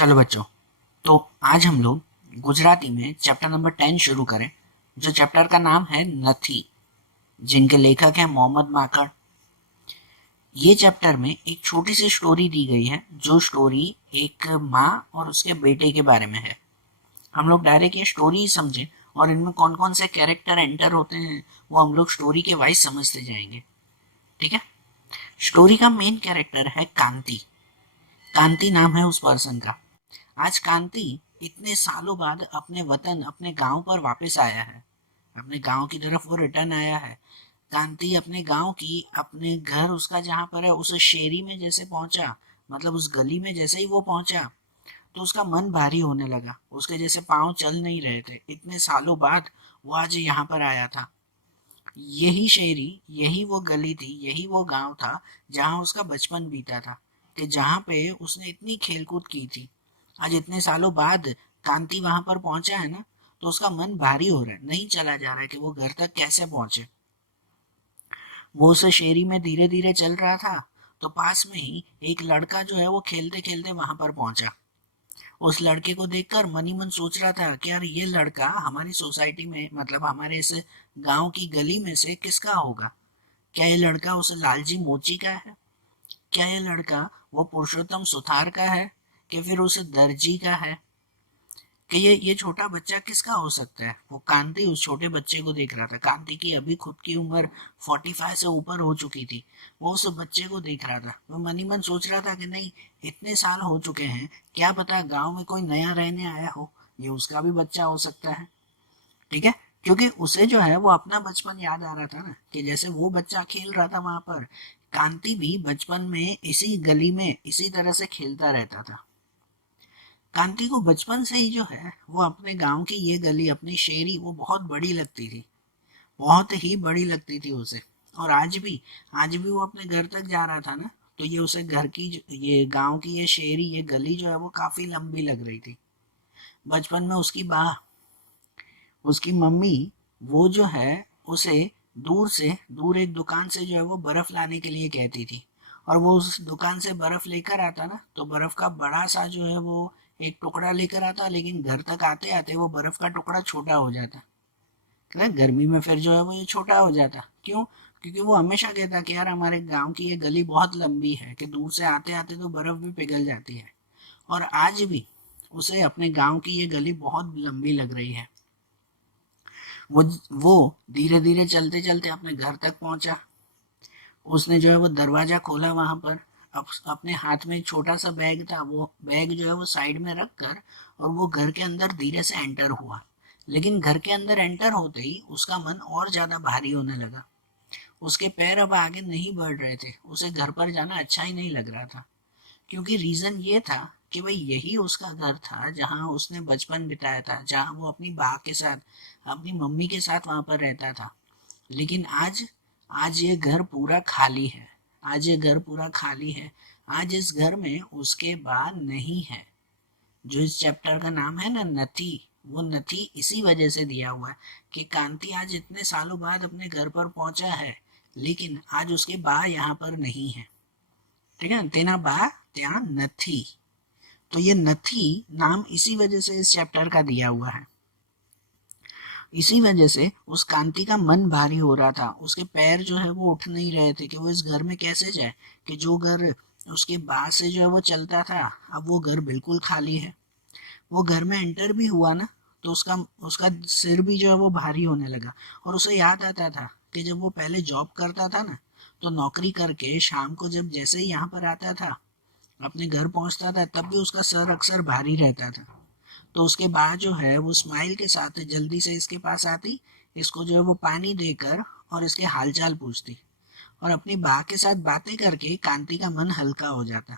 चलो बच्चों, तो आज हम लोग गुजराती में चैप्टर नंबर 10 शुरू करें। जो चैप्टर का नाम है नथी, जिनके लेखक हैं मोहम्मद माकड़। ये चैप्टर में एक छोटी सी स्टोरी दी गई है, जो स्टोरी एक माँ और उसके बेटे के बारे में है। हम लोग डायरेक्ट ये स्टोरी ही समझें और इनमें कौन कौन से कैरेक्टर एंटर होते हैं वो हम लोग स्टोरी के वाइज समझते जाएंगे। ठीक है। स्टोरी का मेन कैरेक्टर है कांति। कांति नाम है उस पर्सन का। आज कांति इतने सालों बाद अपने वतन, अपने गांव पर वापस आया है। अपने गांव की तरफ वो रिटर्न आया है। कांति अपने गांव की, अपने घर उसका जहां पर है, उस शेरी में जैसे पहुंचा, मतलब उस गली में जैसे ही वो पहुंचा तो उसका मन भारी होने लगा। उसके जैसे पांव चल नहीं रहे थे। इतने सालों बाद वो आज यहाँ पर आया था। यही शेरी, यही वो गली थी, यही वो गांव था जहां उसका बचपन बीता था, कि जहां पे उसने इतनी खेलकूद की थी। आज इतने सालों बाद कांति वहां पर पहुंचा है ना, तो उसका मन भारी हो रहा है। नहीं चला जा रहा है कि वो घर तक कैसे पहुंचे। वो उस शेरी में धीरे धीरे चल रहा था, तो पास में ही एक लड़का जो है वो खेलते खेलते वहां पर पहुंचा। उस लड़के को देखकर मन ही मन सोच रहा था कि यार ये लड़का हमारी सोसाइटी में, मतलब हमारे इस गांव की गली में से किसका होगा। क्या ये लड़का उस लालजी मोची का है? क्या ये लड़का वो पुरुषोत्तम सुथार का है? कि फिर उस दर्जी का है? कि ये छोटा बच्चा किसका हो सकता है? वो कांति उस छोटे बच्चे को देख रहा था। कांति की अभी खुद की उम्र 45 से ऊपर हो चुकी थी। वो उस बच्चे को देख रहा था। वो मन ही मन सोच रहा था कि नहीं, इतने साल हो चुके हैं, क्या पता गांव में कोई नया रहने आया हो, ये उसका भी बच्चा हो सकता है। ठीक है। क्योंकि उसे जो है वो अपना बचपन याद आ रहा था ना, कि जैसे वो बच्चा खेल रहा था वहां पर, कांति भी बचपन में इसी गली में इसी तरह से खेलता रहता था। कांति को बचपन से ही जो है वो अपने गांव की ये गली, अपनी शेरी, वो बहुत बड़ी लगती थी। बहुत ही बड़ी लगती थी उसे। और आज भी वो अपने घर तक जा रहा था ना, तो ये उसे घर की ये गांव की ये शेरी, ये गली जो है वो काफी लंबी लग रही थी। बचपन में उसकी माँ, उसकी मम्मी, वो जो है उसे दूर से, दूर एक दुकान से जो है वो बर्फ लाने के लिए कहती थी। और वो उस दुकान से बर्फ लेकर आता ना, तो बर्फ का बड़ा सा जो है वो एक टुकड़ा लेकर आता, लेकिन घर तक आते आते वो बर्फ का टुकड़ा छोटा हो जाता। ना गर्मी में फिर जो है वो ये छोटा हो जाता। क्यों? क्योंकि वो हमेशा कहता कि यार हमारे गांव की ये गली बहुत लंबी है, कि दूर से आते आते तो बर्फ भी पिघल जाती है। और आज भी उसे अपने गांव की ये गली बहुत लंबी लग रही है। वो वो धीरे धीरे चलते चलते अपने घर तक पहुंचा। उसने जो है वो दरवाजा खोला वहां पर। अब अपने हाथ में एक छोटा सा बैग था, वो बैग जो है वो साइड में रख कर और वो घर के अंदर धीरे से एंटर हुआ। लेकिन घर के अंदर एंटर होते ही उसका मन और ज्यादा भारी होने लगा। उसके पैर अब आगे नहीं बढ़ रहे थे। उसे घर पर जाना अच्छा ही नहीं लग रहा था। क्योंकि रीजन ये था कि भाई यही उसका घर था जहाँ उसने बचपन बिताया था, जहाँ वो अपनी माँ के साथ, अपनी मम्मी के साथ वहां पर रहता था। लेकिन आज, आज ये घर पूरा खाली है। आज ये घर पूरा खाली है। आज इस घर में उसके बाद नहीं है। जो इस चैप्टर का नाम है ना नथी, वो नथी इसी वजह से दिया हुआ है कि कांति आज इतने सालों बाद अपने घर पर पहुंचा है, लेकिन आज उसके बा यहाँ पर नहीं है। ठीक है, तेना बा त्या नथी। तो ये नथी नाम इसी वजह से इस चैप्टर का दिया हुआ है। इसी वजह से उस कांति का मन भारी हो रहा था। उसके पैर जो है वो उठ नहीं रहे थे कि वो इस घर में कैसे जाए, कि जो घर उसके बाद से जो है वो चलता था, अब वो घर बिल्कुल खाली है। वो घर में एंटर भी हुआ ना, तो उसका उसका सिर भी जो है वो भारी होने लगा। और उसे याद आता था कि जब वो पहले जॉब करता था ना, तो नौकरी करके शाम को जब जैसे ही यहाँ पर आता था, अपने घर पहुंचता था, तब भी उसका सर अक्सर भारी रहता था। तो उसके बाद जो है वो स्माइल के साथ जल्दी से इसके पास आती, इसको जो है वो पानी देकर और इसके हालचाल पूछती, और अपनी बा के साथ बातें करके कांति का मन हल्का हो जाता।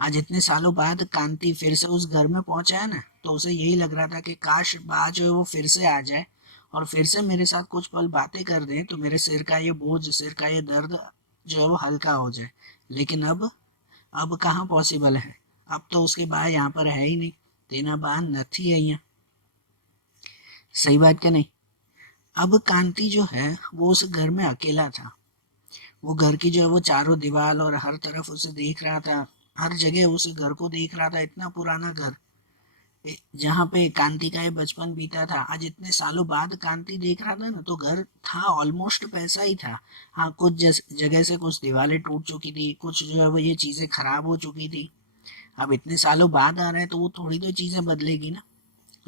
आज इतने सालों बाद कांति फिर से उस घर में पहुंचा है ना, तो उसे यही लग रहा था कि काश बा जो है वो फिर से आ जाए और फिर से मेरे साथ कुछ पल बातें कर दे, तो मेरे सिर का ये बोझ, सिर का ये दर्द जो है वो हल्का हो जाए। लेकिन अब कहाँ पॉसिबल है। अब तो उसके बा यहाँ पर है ही नहीं। तेना बा નથી અહીંયા। सही बात क्या नहीं? अब कांति जो है वो उस घर में अकेला था। वो घर की जो है वो चारों दीवार और हर तरफ उसे देख रहा था। हर जगह उस घर को देख रहा था, इतना पुराना घर जहाँ पे कांति का ये बचपन बीता था। आज इतने सालों बाद कांति देख रहा था ना, तो घर था ऑलमोस्ट वैसा ही था। हाँ, कुछ जगह से कुछ दीवारें टूट चुकी थी, कुछ जो है वो ये चीजें खराब हो चुकी थी। अब इतने सालों बाद आ रहे हैं तो वो थोड़ी तो चीजें बदलेगी ना।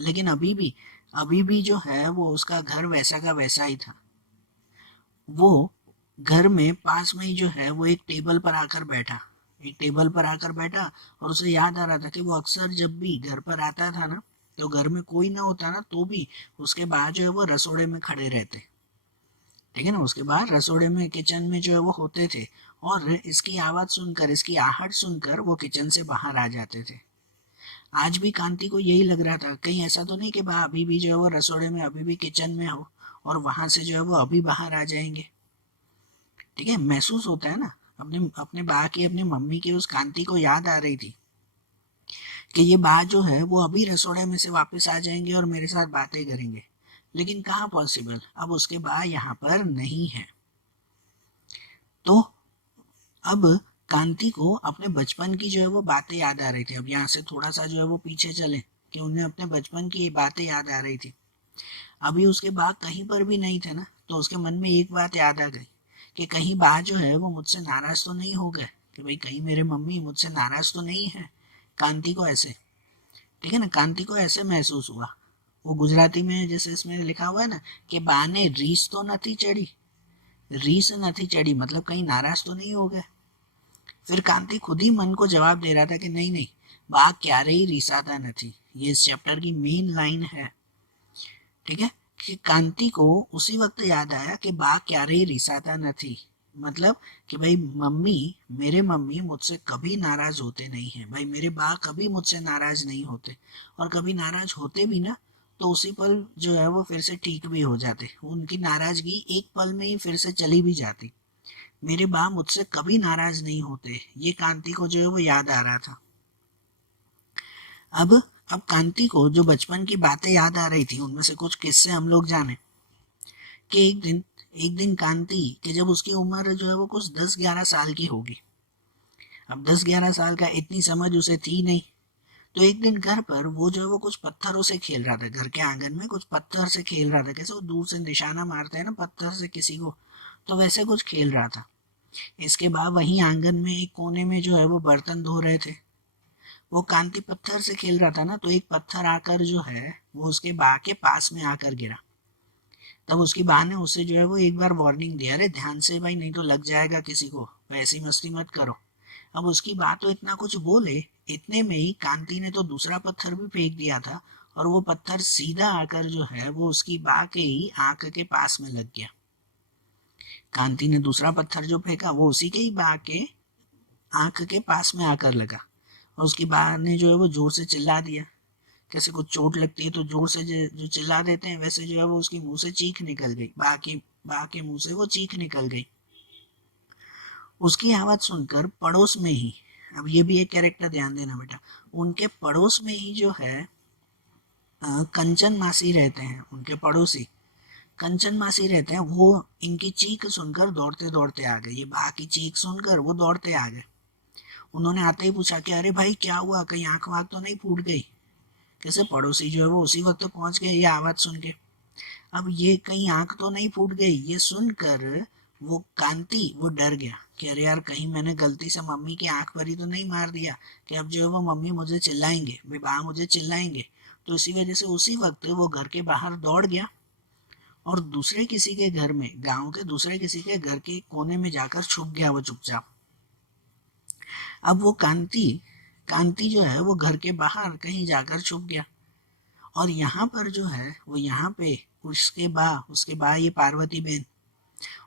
लेकिन अभी भी जो है वो उसका घर वैसा का वैसा ही था। वो घर में पास में ही जो है वो एक टेबल पर आकर बैठा, एक टेबल पर आकर बैठा। और उसे याद आ रहा था कि वो अक्सर जब भी घर पर आता था ना, तो घर में कोई ना होता ना तो भी उसके बाहर जो है वो रसोड़े में खड़े रहते। ठीक है ना, उसके बाहर रसोड़े में, किचन में जो है वो होते थे। और इसकी आवाज सुनकर, इसकी आहट सुनकर वो किचन से बाहर आ जाते थे। आज भी कांति को यही लग रहा था, कहीं ऐसा तो नहीं कि बा अभी भी जो है वो रसोड़े में, अभी भी किचन में हो और वहां से जो है वो अभी बाहर आ जाएंगे। ठीक है, महसूस होता है ना। अपने अपने बा की, अपनी मम्मी की उस कांति को याद आ रही थी कि ये बा जो है वो अभी रसोड़े में से वापस आ जाएंगे और मेरे साथ बातें करेंगे। लेकिन कहाँ पॉसिबल, अब उसके बा यहाँ पर नहीं है। तो अब कांति को अपने बचपन की जो है वो बातें याद आ रही थी। अब यहाँ से थोड़ा सा जो है वो पीछे चले कि उन्हें अपने बचपन की बातें याद आ रही थी। अभी उसके बा कहीं पर भी नहीं थे ना, तो उसके मन में एक बात याद आ गई कि कहीं बा जो है वो मुझसे नाराज तो नहीं हो गए, कि भाई कहीं मेरे मम्मी मुझसे नाराज तो नहीं है। कांति को ऐसे, ठीक है ना, कांति को ऐसे महसूस हुआ। वो गुजराती में जैसे इसमें लिखा हुआ है ना कि बा ने रीस तो नहीं चढ़ी, रीस नहीं चढ़ी मतलब कहीं नाराज तो नहीं हो गए। फिर कांति खुद ही मन को जवाब दे रहा था कि नहीं नहीं, बा क्यारेय रीसाता नहीं। ये इस चैप्टर की मेन लाइन है। ठीक है, कि कांति को उसी वक्त याद आया कि बा क्यारेय रिसाता नहीं, मतलब कि भाई मम्मी, मेरे मम्मी मुझसे कभी नाराज होते नहीं हैं। भाई मेरे बा कभी मुझसे नाराज नहीं होते, और कभी नाराज होते भी ना तो उसी पल जो है वो फिर से ठीक भी हो जाते। उनकी नाराजगी एक पल में ही फिर से चली भी जाती। मेरे बा मुझसे कभी नाराज नहीं होते, ये कांति को जो है वो याद आ रहा था। अब अब कांति को जो बचपन की बातें याद आ रही थी, उनमें से कुछ किस्से हम लोग जाने। कि एक दिन कांति के जब उसकी उम्र जो है वो कुछ 10-11 साल की होगी। अब 10-11 साल का इतनी समझ उसे थी नहीं। तो एक दिन घर पर वो जो है वो कुछ पत्थरों से खेल रहा था, घर के आंगन में कुछ पत्थर से खेल रहा था। कैसे वो दूर से निशाना मारते हैं ना पत्थर से किसी को, तो वैसे कुछ खेल रहा था। इसके बाद वहीं आंगन में एक कोने में जो है वो बर्तन धो रहे थे। वो कांति पत्थर से खेल रहा था ना, तो एक पत्थर आकर जो है वो उसके बा के पास में आकर गिरा। तब उसकी बा ने उसे जो है वो एक बार वार्निंग दिया, अरे ध्यान से भाई नहीं तो लग जाएगा किसी को, वैसी मस्ती मत करो। अब उसकी बा तो इतना कुछ बोले, इतने में ही कांति ने तो दूसरा पत्थर भी फेंक दिया था। और वो पत्थर सीधा आकर जो है वो उसकी बा के ही आंख के पास में लग गया। कांति ने दूसरा पत्थर जो फेंका वो उसी के ही बा के आंख के पास में आकर लगा। और उसकी बा ने जो है वो जोर से चिल्ला दिया। कैसे कुछ चोट लगती है तो जोर से जो चिल्ला देते हैं, वैसे जो है वो उसकी मुंह से चीख निकल गई, बा के मुंह से वो चीख निकल गई। उसकी आवाज सुनकर पड़ोस में ही, अब ये भी एक कैरेक्टर ध्यान देना बेटा, उनके पड़ोस में ही जो है कंचन मासी रहते हैं, उनके पड़ोसी कंचन मासी रहते हैं। वो इनकी चीख सुनकर दौड़ते दौड़ते आ गए। ये बा की चीख सुनकर वो दौड़ते आ गए। उन्होंने आते ही पूछा कि अरे भाई क्या हुआ, कहीं आंख वाँख तो नहीं फूट गई। कैसे पड़ोसी जो है वो उसी वक्त तो पहुंच गए ये आवाज सुन के। अब ये कहीं आंख तो नहीं फूट गई, ये सुनकर वो कांति वो डर गया कि अरे यार कहीं मैंने गलती से मम्मी की आंख पर ही तो नहीं मार दिया, कि अब जो है वो मम्मी मुझे चिल्लाएंगे, बा मुझे चिल्लाएंगे। तो इसी वजह से उसी वक्त वो घर के बाहर दौड़ गया और दूसरे किसी के घर में, गांव के दूसरे किसी के घर के कोने में जाकर छुप गया वो चुपचाप। अब वो कांति कांति जो है वो घर के बाहर कहीं जाकर छुप गया। और यहाँ पर जो है वो, यहाँ पे उसके बा ये पार्वती बहन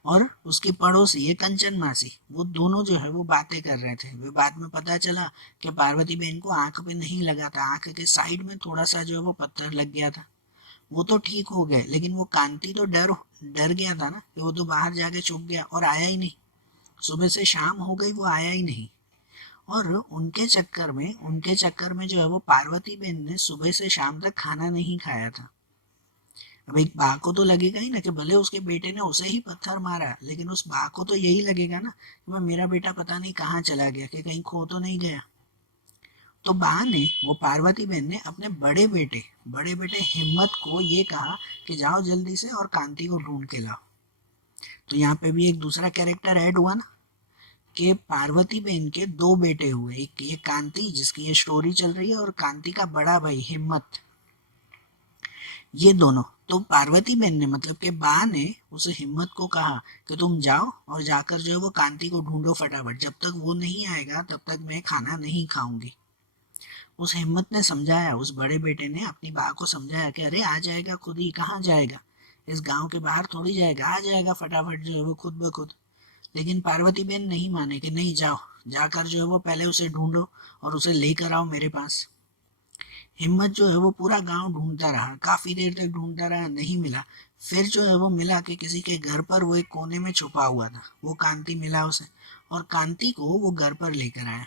और उसके पड़ोसी ये कंचन मासी, वो दोनों जो है वो बातें कर रहे थे। वे बाद में पता चला कि पार्वती बहन को आंख पे नहीं लगा था, आंख के साइड में थोड़ा सा जो है वो पत्थर लग गया था। वो तो ठीक हो गए, लेकिन वो कांति तो डर डर गया था ना, कि वो तो बाहर जाके छुप गया और आया ही नहीं। सुबह से शाम हो गई, वो आया ही नहीं। और उनके चक्कर में जो है वो पार्वती बहन ने सुबह से शाम तक खाना नहीं खाया था। अब एक बा को तो लगेगा ही ना कि भले उसके बेटे ने उसे ही पत्थर मारा, लेकिन उस बा को तो यही लगेगा ना कि मेरा बेटा पता नहीं कहाँ चला गया, कि कहीं खो तो नहीं गया। तो बा ने, वो पार्वती बहन ने अपने बड़े बेटे हिम्मत को ये कहा कि जाओ जल्दी से और कांति को ढूंढ के लाओ। तो यहाँ पे भी एक दूसरा कैरेक्टर ऐड हुआ ना, कि पार्वती बहन के दो बेटे हुए, एक ये कांति जिसकी ये स्टोरी चल रही है, और कांति का बड़ा भाई हिम्मत, ये दोनों। तो पार्वती बहन ने, मतलब कि बा ने उस हिम्मत को कहा कि तुम जाओ और जाकर जो है वो कांति को ढूंढो फटाफट, जब तक वो नहीं आएगा तब तक मैं खाना नहीं खाऊंगी। उस हिम्मत ने समझाया, उस बड़े बेटे ने अपनी बा को समझाया कि अरे आ जाएगा खुद ही, कहाँ जाएगा, इस गांव के बाहर थोड़ी जाएगा, आ जाएगा फटाफट जो है वो खुद ब खुद। लेकिन पार्वती बहन नहीं माने कि नहीं, जाओ जाकर जो है वो पहले उसे ढूंढो और उसे लेकर आओ मेरे पास। हिम्मत जो है वो पूरा गांव ढूंढता रहा, काफी देर तक ढूंढता रहा, नहीं मिला। फिर जो है वो मिला कि किसी के घर पर वो एक कोने में छुपा हुआ था, वो कांति मिला उसे, और कांति को वो घर पर लेकर आया।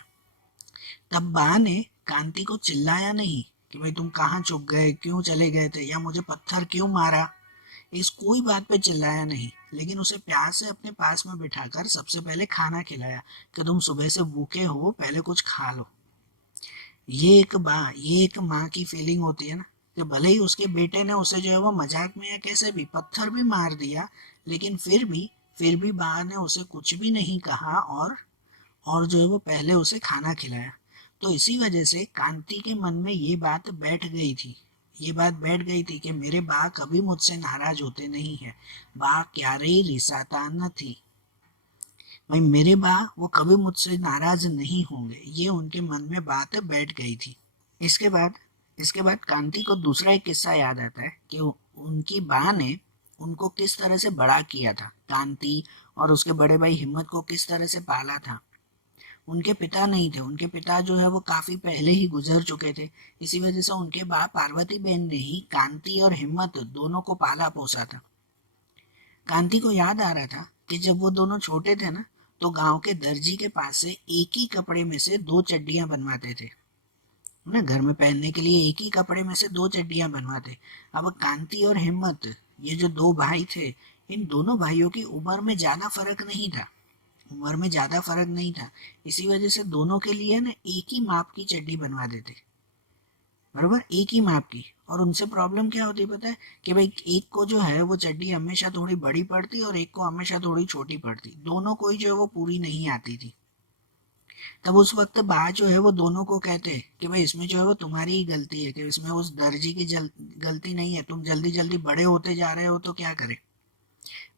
तब बा ने कांति को चिल्लाया नहीं कि भाई तुम कहाँ छुप गए, क्यों चले गए थे, या मुझे पत्थर क्यों मारा, इस कोई बात पे चिल्लाया नहीं, लेकिन उसे प्यार से अपने पास में बिठाकर सबसे पहले खाना खिलाया कि तुम सुबह से भूखे हो, पहले कुछ खा लो। ये एक माँ की फीलिंग होती है ना, कि भले ही उसके बेटे ने उसे जो है वो मजाक में या कैसे भी पत्थर भी मार दिया, लेकिन फिर भी बा ने उसे कुछ भी नहीं कहा, और जो है वो पहले उसे खाना खिलाया। तो इसी वजह से कांति के मन में ये बात बैठ गई थी कि मेरे बा कभी मुझसे नाराज होते नहीं है, बा क्यारेय रिसाता न थी, भाई मेरे बा वो कभी मुझसे नाराज नहीं होंगे, ये उनके मन में बात बैठ गई थी। इसके बाद इसके बाद कांति को दूसरा एक किस्सा याद आता है कि उनकी बा ने उनको किस तरह से बड़ा किया था, कांति और उसके बड़े भाई हिम्मत को किस तरह से पाला था। उनके पिता नहीं थे, उनके पिता जो है वो काफी पहले ही गुजर चुके थे। इसी वजह से उनके बाप पार्वती बहन ने ही कांति और हिम्मत दोनों को पाला पोसा था। कांति को याद आ रहा था कि जब वो दोनों छोटे थे ना, तो गांव के दर्जी के पास से एक ही कपड़े में से दो चड्डियां बनवाते थे ना, घर में पहनने के लिए एक ही कपड़े में से दो चड्डियां बनवाते। अब कांति और हिम्मत, ये जो दो भाई थे, इन दोनों भाइयों की उम्र में ज्यादा फर्क नहीं था, इसी वजह से दोनों के लिए ना एक ही माप की चड्डी बनवा देते, बराबर एक ही माप की। और उनसे प्रॉब्लम क्या होती पता है, कि भाई एक को जो है वो चड्डी हमेशा थोड़ी बड़ी पड़ती और एक को हमेशा थोड़ी छोटी पड़ती, दोनों को ही जो है वो पूरी नहीं आती थी। तब उस वक्त बा जो है वो दोनों को कहते कि भाई इसमें जो है वो तुम्हारी ही गलती है, कि इसमें उस दर्जी की गलती नहीं है, तुम जल्दी जल्दी बड़े होते जा रहे हो तो क्या करे।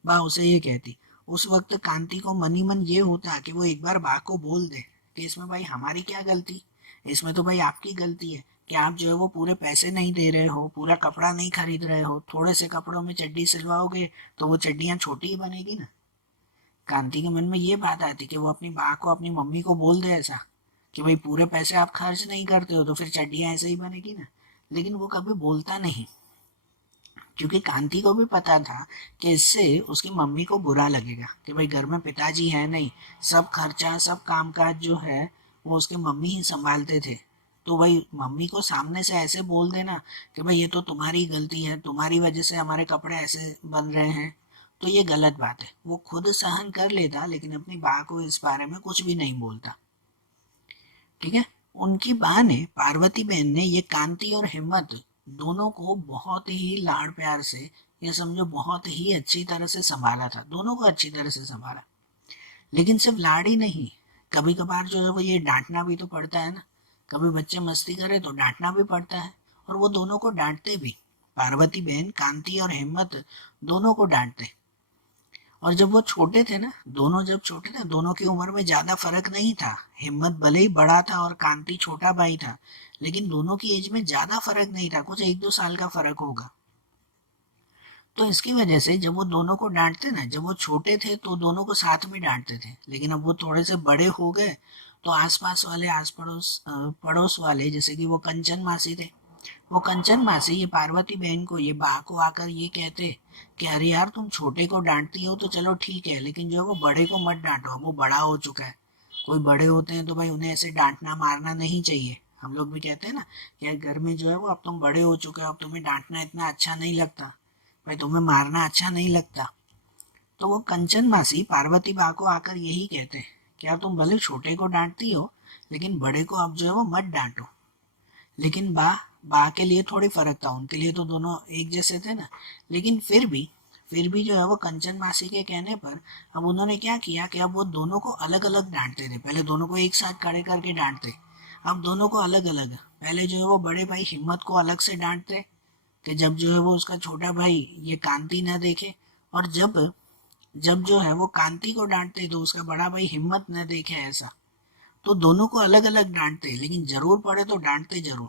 बा उसे ये कहती। उस वक्त कांति को मन ही मन ये होता कि वो एक बार बा को बोल दे कि इसमें भाई हमारी क्या गलती, इसमें तो भाई आपकी गलती है कि आप जो है वो पूरे पैसे नहीं दे रहे हो, पूरा कपड़ा नहीं खरीद रहे हो, थोड़े से कपड़ों में चड्डी सिलवाओगे तो वो चड्डियाँ छोटी ही बनेगी ना। कांति के मन में ये बात आती कि वो अपनी माँ को, अपनी मम्मी को बोल दे ऐसा कि भाई पूरे पैसे आप खर्च नहीं करते हो तो फिर चड्डियाँ ऐसे ही बनेगी ना, लेकिन वो कभी बोलता नहीं, क्योंकि कांति को भी पता था कि इससे उसकी मम्मी को बुरा लगेगा कि भाई घर में पिताजी है नहीं, सब खर्चा सब कामकाज जो है वो उसकी मम्मी ही संभालते थे। तो भाई मम्मी को सामने से ऐसे बोल देना कि भाई ये तो तुम्हारी गलती है, तुम्हारी वजह से हमारे कपड़े ऐसे बन रहे हैं, तो ये गलत बात है। वो खुद सहन कर लेता, लेकिन अपनी बा को इस बारे में कुछ भी नहीं बोलता। ठीक है, उनकी बा ने, पार्वती बहन ने, ये कांति और हिम्मत दोनों को बहुत ही लाड़ प्यार से, ये समझो बहुत ही अच्छी तरह से संभाला था, दोनों को अच्छी तरह से संभाला। लेकिन सिर्फ लाड़ ही नहीं, कभी कभार जो है वो ये डांटना भी तो पड़ता है ना, कभी बच्चे मस्ती करे तो डांटना भी पड़ता है, और वो दोनों को डांटते भी। पार्वती बहन कांति और हिम्मत दोनों को डांटते। और जब वो छोटे थे ना, जब छोटे थे, दोनों की उम्र में ज्यादा फर्क नहीं था, हिम्मत भले ही बड़ा था और कांति छोटा भाई था, लेकिन दोनों की एज में ज्यादा फर्क नहीं था, कुछ 1-2 साल का फर्क होगा। तो इसकी वजह से जब वो दोनों को डांटते ना, जब वो छोटे थे तो दोनों को साथ में डांटते थे, लेकिन अब वो थोड़े से बड़े हो गए तो आसपास वाले, आस पड़ोस पड़ोस वाले, जैसे कि वो कंचन मासी थे, वो कंचन मासी ये पार्वती बहन को, ये बा को आकर ये कहते कि अरे यार तुम छोटे को डांटती हो तो चलो ठीक है, लेकिन जो है वो बड़े को मत डांटो, वो बड़ा हो चुका है। कोई बड़े होते हैं तो भाई उन्हें ऐसे डांटना मारना नहीं चाहिए। हम लोग भी कहते हैं ना कि यार घर में जो है वो अब तुम बड़े हो चुके हो, अब तुम्हें डांटना इतना अच्छा नहीं लगता, भाई तुम्हें मारना अच्छा नहीं लगता। तो वो कंचन मासी पार्वती बा को आकर यही कहते कि यार तुम भले छोटे को डांटती हो, लेकिन बड़े को अब जो है वो मत डांटो, लेकिन बा के लिए थोड़ी फर्क था, उनके लिए तो दोनों एक जैसे थे ना। लेकिन फिर भी जो है वो कंचन मासी के कहने पर अब उन्होंने क्या किया कि अब वो दोनों को अलग अलग डांटते थे। पहले दोनों को एक साथ खड़े करके डांटते, अब दोनों को अलग अलग। पहले जो है वो बड़े भाई हिम्मत को अलग से डांटते कि जब जो है वो उसका छोटा भाई ये कांति ना देखे, और जब जब जो है वो कांति को डांटते तो उसका बड़ा भाई हिम्मत न देखे ऐसा। तो दोनों को अलग अलग डांटते, लेकिन जरूर पड़े तो डांटते जरूर।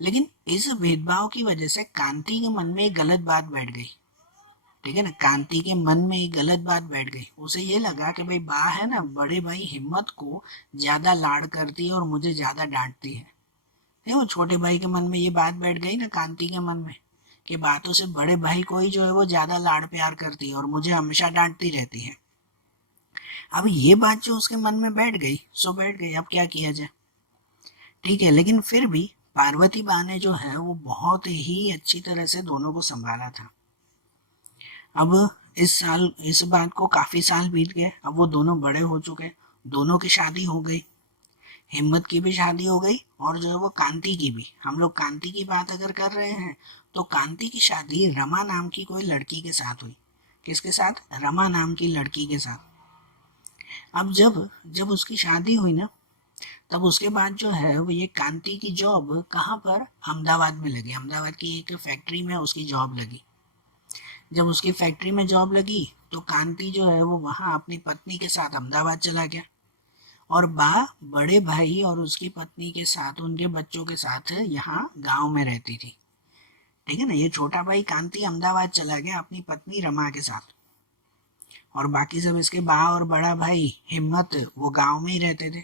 लेकिन इस भेदभाव की वजह से कांति के मन में एक गलत बात बैठ गई। ठीक है ना, कांति के मन में एक गलत बात बैठ गई। उसे ये लगा कि भाई बा है ना, बड़े भाई हिम्मत को ज्यादा लाड करती है और मुझे ज्यादा डांटती है। नहीं, वो छोटे भाई के मन में ये बात बैठ गई ना, कांति के मन में, कि बातों से बड़े भाई को ही जो है वो ज्यादा लाड प्यार करती है और मुझे हमेशा डांटती रहती है। अब ये बात जो उसके मन में बैठ गई सो बैठ गई, अब क्या किया जाए। ठीक है, लेकिन फिर भी पार्वती बा ने जो है वो बहुत ही अच्छी तरह से दोनों को संभाला था। अब इस बात को काफी साल बीत गए, अब वो दोनों बड़े हो चुके, दोनों की शादी हो गई, हिम्मत की भी शादी हो गई और जो है वो कांति की भी। हम लोग कांति की बात अगर कर रहे हैं तो कांति की शादी रमा नाम की कोई लड़की के साथ हुई। किसके साथ? रमा नाम की लड़की के साथ। अब जब जब उसकी शादी हुई ना, तब उसके बाद जो है वो ये कांति की जॉब कहाँ पर? अहमदाबाद में लगी। अहमदाबाद की एक फैक्ट्री में उसकी जॉब लगी। जब उसकी फैक्ट्री में जॉब लगी तो कांति जो है वो वहाँ अपनी पत्नी के साथ अहमदाबाद चला गया, और बा बड़े भाई और उसकी पत्नी के साथ उनके बच्चों के साथ यहाँ गांव में रहती थी। ठीक है ना, ये छोटा भाई कांति अहमदाबाद चला गया अपनी पत्नी रमा के साथ, और बाकी सब इसके बा और बड़ा भाई हिम्मत वो गांव में ही रहते थे।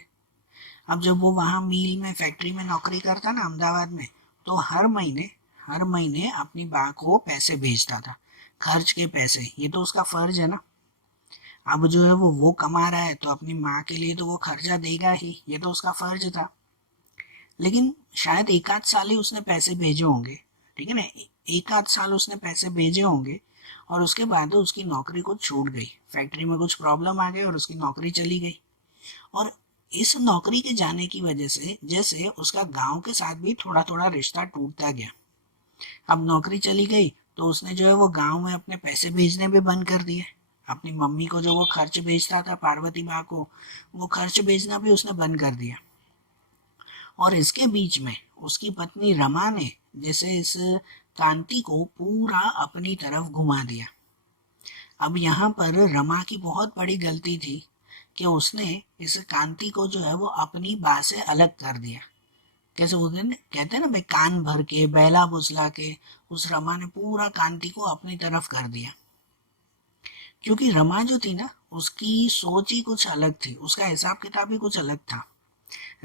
अब जब वो वहाँ मील में फैक्ट्री में नौकरी करता ना अहमदाबाद में, तो हर महीने अपनी बा को पैसे भेजता था, खर्च के पैसे। ये तो उसका फर्ज है ना। अब जो है वो कमा रहा है तो अपनी माँ के लिए तो वो खर्चा देगा ही, ये तो उसका फर्ज था। लेकिन शायद एक आध साल ही उसने पैसे भेजे होंगे। ठीक है ना, एक आध साल उसने पैसे भेजे होंगे और उसके बाद उसकी नौकरी कुछ छूट गई, फैक्ट्री में कुछ प्रॉब्लम आ गई और उसकी नौकरी चली गई। और इस नौकरी के जाने की वजह से जैसे उसका गांव के साथ भी थोड़ा थोड़ा रिश्ता टूटता गया। अब नौकरी चली गई तो उसने जो है वो गांव में अपने पैसे भेजने भी बंद कर दिए। अपनी मम्मी को जो वो खर्च भेजता था, पार्वती माँ को, वो खर्च भेजना भी उसने बंद कर दिया। और इसके बीच में उसकी पत्नी रमा ने जैसे इस कांति को पूरा अपनी तरफ घुमा दिया। अब यहाँ पर रमा की बहुत बड़ी गलती थी कि उसने इस कांति को जो है वो अपनी बात से अलग कर दिया। कैसे बोलते हैं, कहते हैं ना भाई, कान भर के बैला बुसला के उस रमा ने पूरा कांति को अपनी तरफ कर दिया। क्योंकि रमा जो थी ना, उसकी सोच ही कुछ अलग थी, उसका हिसाब किताब ही कुछ अलग था।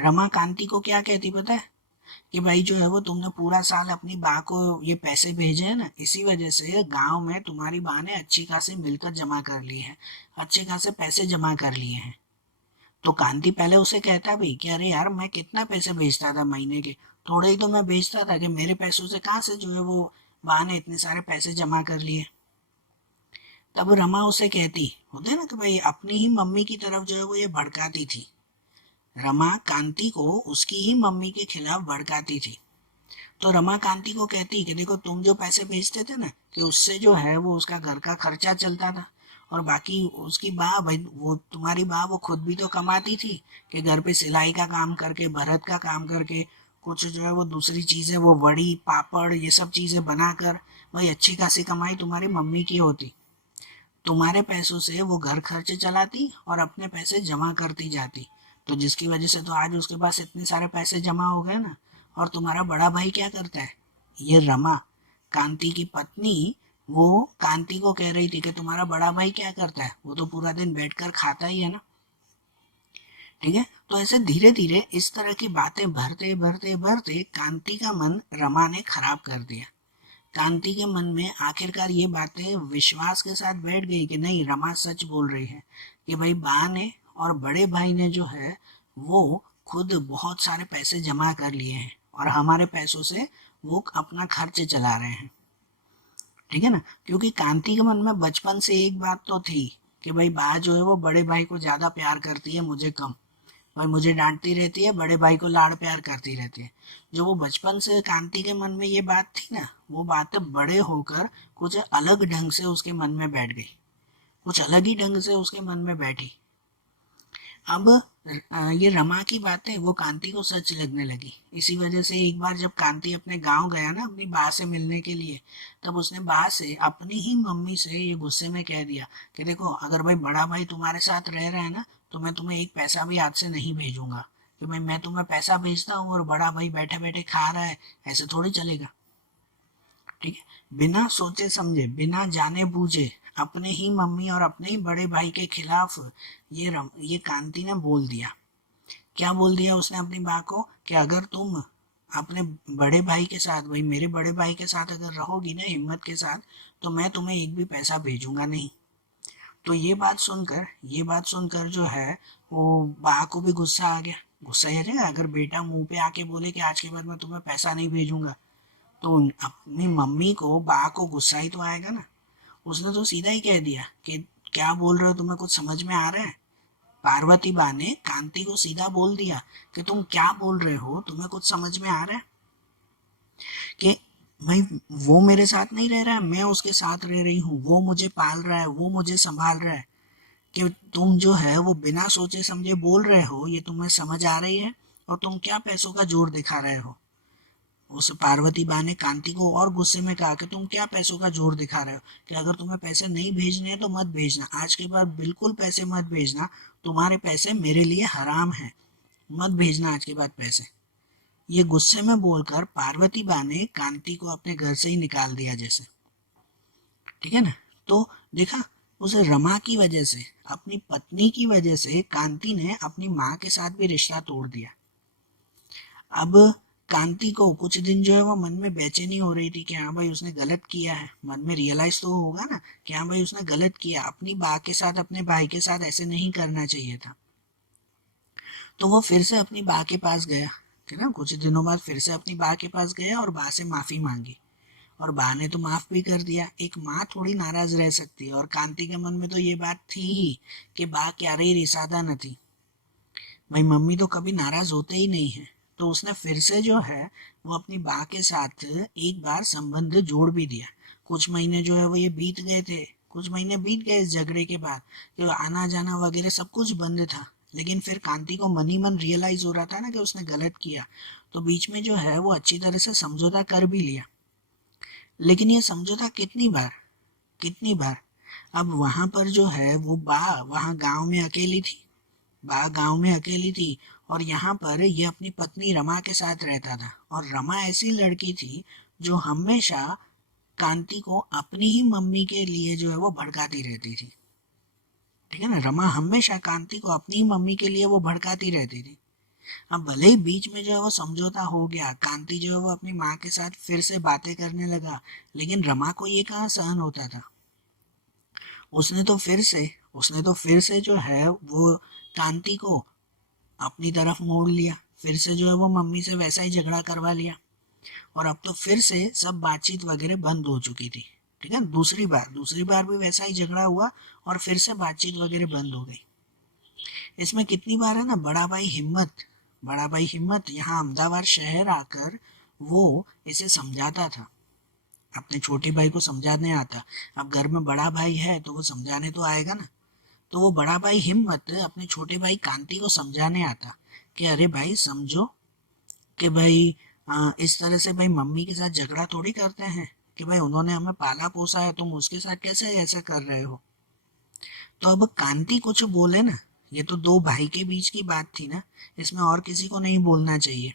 रमा कांति को क्या कहती पता है? कि भाई जो है वो तुमने पूरा साल अपनी बा को ये पैसे भेजे हैं ना, इसी वजह से गांव में तुम्हारी बा ने अच्छी खासी मिलकर जमा कर ली है, अच्छे खासे पैसे जमा कर लिए हैं। तो कांति पहले उसे कहता भी कि अरे यार, मैं कितना पैसे भेजता था महीने के, थोड़े ही तो मैं भेजता था, कि मेरे पैसों से कहाँ से जो है वो बा ने इतने सारे पैसे जमा कर लिए। तब रमा उसे कहती, होते ना कि भाई अपनी ही मम्मी की तरफ जो है वो ये भड़काती थी। रमा कांति को उसकी ही मम्मी के खिलाफ भड़काती थी। तो रमा कांति को कहती कि देखो, तुम जो पैसे भेजते थे ना, कि उससे जो है वो उसका घर का खर्चा चलता था, और बाकी उसकी बा, भाई वो तुम्हारी बा, वो खुद भी तो कमाती थी कि घर पे सिलाई का काम करके, भरत का काम करके, कुछ जो है वो दूसरी चीजें, वो वड़ी पापड़ ये सब चीजें बनाकर, भाई अच्छी खासी कमाई तुम्हारी मम्मी की होती। तुम्हारे पैसों से वो घर खर्च चलाती और अपने पैसे जमा करती जाती, तो जिसकी वजह से तो आज उसके पास इतने सारे पैसे जमा हो गए ना। और तुम्हारा बड़ा भाई क्या करता है? ये रमा, कांति की पत्नी, वो कांति को कह रही थी कि तुम्हारा बड़ा भाई क्या करता है? वो तो पूरा दिन बैठकर खाता ही है ना। ठीक है, तो ऐसे धीरे धीरे इस तरह की बातें भरते भरते भरते कांति का मन रमा ने खराब कर दिया। कांति के मन में आखिरकार ये बातें विश्वास के साथ बैठ गई कि नहीं, रमा सच बोल रही है, कि भाई बा ने और बड़े भाई ने जो है वो खुद बहुत सारे पैसे जमा कर लिए हैं और हमारे पैसों से वो अपना खर्च चला रहे हैं। ठीक है ना, क्योंकि कांति के मन में बचपन से एक बात तो थी कि भाई बा जो है वो बड़े भाई को ज्यादा प्यार करती है, मुझे कम। भाई मुझे डांटती रहती है, बड़े भाई को लाड़ प्यार करती रहती है। जो वो बचपन से कांति के मन में ये बात थी ना, वो बात बड़े होकर कुछ अलग ढंग से उसके मन में बैठ गई, कुछ अलग ही ढंग से उसके मन में बैठी। अब ये रमा की बातें वो कांति को सच लगने लगी। इसी वजह से एक बार जब कांति अपने गांव गया ना अपनी बा से मिलने के लिए, तब उसने बा से अपनी ही मम्मी से ये गुस्से में कह दिया कि देखो, अगर भाई बड़ा भाई तुम्हारे साथ रह रहा है ना, तो मैं तुम्हें एक पैसा भी हाथ से नहीं भेजूंगा। कि भाई मैं तुम्हें पैसा भेजता हूँ और बड़ा भाई बैठे बैठे खा रहा है, ऐसे थोड़ी चलेगा। ठीक है, बिना सोचे समझे, बिना जाने बूझे अपने ही मम्मी और अपने ही बड़े भाई के खिलाफ ये कांति ने बोल दिया। क्या बोल दिया उसने अपनी माँ को कि अगर तुम अपने बड़े भाई के साथ, भाई मेरे बड़े भाई के साथ अगर रहोगी ना हिम्मत के साथ, तो मैं तुम्हें एक भी पैसा भेजूंगा नहीं। तो ये बात सुनकर जो है वो बा को भी गुस्सा आ गया। गुस्सा ये है, अगर बेटा मुंह पे आके बोले कि आज के बाद मैं तुम्हें पैसा नहीं भेजूंगा, तो अपनी मम्मी को बा को गुस्सा ही तो आएगा ना। उसने तो सीधा ही कह दिया कि क्या बोल रहे हो, तुम्हें कुछ समझ में आ रहा है। पार्वती बा ने कांति को सीधा बोल दिया कि तुम क्या बोल रहे हो, तुम्हें कुछ समझ में आ रहा है कि भाई वो मेरे साथ नहीं रह रहा है, मैं उसके साथ रह रही हूँ, वो मुझे पाल रहा है, वो मुझे संभाल रहा है। कि तुम जो है वो बिना सोचे समझे बोल रहे हो, ये तुम्हें समझ आ रही है। और तुम क्या पैसों का जोर दिखा रहे हो। उस पार्वती बा ने कांति को और गुस्से में कहा कि तुम क्या पैसों का जोर दिखा रहे हो, कि अगर तुम्हें पैसे नहीं भेजने हैं तो मत भेजना, आज के बाद बिल्कुल पैसे मत भेजना, तुम्हारे पैसे मेरे लिए हराम है, मत भेजना आज के बाद पैसे। ये गुस्से में बोलकर पार्वती बा ने कांति को अपने घर से ही निकाल दिया जैसे। ठीक है ना। तो देखा, उसे रमा की वजह से, अपनी पत्नी की वजह से कांति ने अपनी माँ के साथ भी रिश्ता तोड़ दिया। अब कांति को कुछ दिन जो है वो मन में बेचैनी हो रही थी कि हाँ भाई उसने गलत किया है। मन में रियलाइज तो होगा ना कि हाँ भाई उसने गलत किया, अपनी बा के साथ अपने भाई के साथ ऐसे नहीं करना चाहिए था। तो वो फिर से अपनी बा के पास गया, है ना, कुछ दिनों बाद फिर से अपनी बा के पास गया और बा से माफी मांगी। और बा ने तो माफ भी कर दिया। एक माँ थोड़ी नाराज रह सकती है, और कांति के मन में तो ये बात थी ही कि बा क्यारी रिसादा न थी, भाई मम्मी तो कभी नाराज होते ही नहीं है। तो उसने फिर से जो है वो अपनी बा के साथ एक बार संबंध जोड़ भी दिया। कुछ महीने जो है वो ये बीत गए थे, कुछ महीने बीत गए इस झगड़े के बाद, जो आना जाना वगैरह सब कुछ बंद था। लेकिन फिर कांति को मन ही मन रियलाइज हो रहा था ना कि उसने गलत किया। तो बीच में जो है वो अच्छी तरह से समझौता कर भी लिया। लेकिन ये समझौता कितनी बार। अब वहां पर जो है वो बा वहां गांव में अकेली थी, बा गांव में अकेली थी। और यहाँ पर ये अपनी पत्नी रमा के साथ रहता था। और रमा ऐसी लड़की थी जो हमेशा कांति को अपनी ही मम्मी के लिए जो है वो भड़काती रहती थी। ठीक है ना, रमा हमेशा कांति को अपनी ही मम्मी के लिए वो भड़काती रहती थी। अब भले ही बीच में जो है वो समझौता हो गया, कांति जो है वो अपनी माँ के साथ फिर से बातें करने लगा, लेकिन रमा को ये कहाँ सहन होता था। उसने तो फिर से जो है वो कांति को अपनी तरफ मोड़ लिया, फिर से जो है वो मम्मी से वैसा ही झगड़ा करवा लिया। और अब तो फिर से सब बातचीत वगैरह बंद हो चुकी थी। ठीक है, दूसरी बार भी वैसा ही झगड़ा हुआ और फिर से बातचीत वगैरह बंद हो गई। इसमें कितनी बार है ना, बड़ा भाई हिम्मत यहाँ अहमदाबाद शहर आकर वो इसे समझाता था। अपने छोटे भाई को समझाने आता। अब घर में बड़ा भाई है तो वो समझाने तो आएगा ना। तो वो बड़ा भाई हिम्मत अपने छोटे भाई कांति को समझाने आता कि अरे भाई समझो, कि भाई इस तरह से भाई मम्मी के साथ झगड़ा थोड़ी करते हैं, कि भाई उन्होंने हमें पाला पोसा है, तुम उसके साथ कैसे ऐसा कर रहे हो। तो अब कांति कुछ बोले ना, ये तो दो भाई के बीच की बात थी ना, इसमें और किसी को नहीं बोलना चाहिए।